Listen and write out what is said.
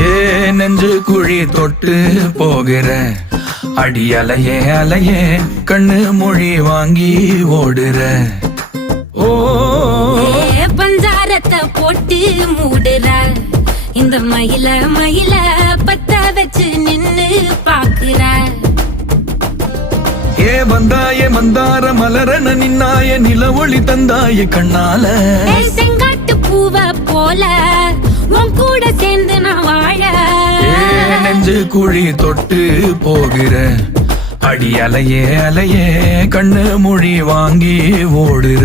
ஏ நெஞ்சு குழி தொட்டு போகிற அடி அலையே அலையே கண்ணு மொழி வாங்கி ஓடுற. ஓ பஞ்சாரத்தை போட்டு மூடுற இந்த மயில மயில பத்த வச்சு நின்னு பாக்குற. ஏ வந்தாய மந்தார மலரன நின்னாய நில ஒளி தந்தாய கண்ணால. செங்காட்டு பூவ போல உன் கூட சேர்ந்து நான் வாழ. நெஞ்சு குழி தொட்டு போகிற அடி அலையே அலையே கண்ணு மொழி வாங்கி ஓடுற.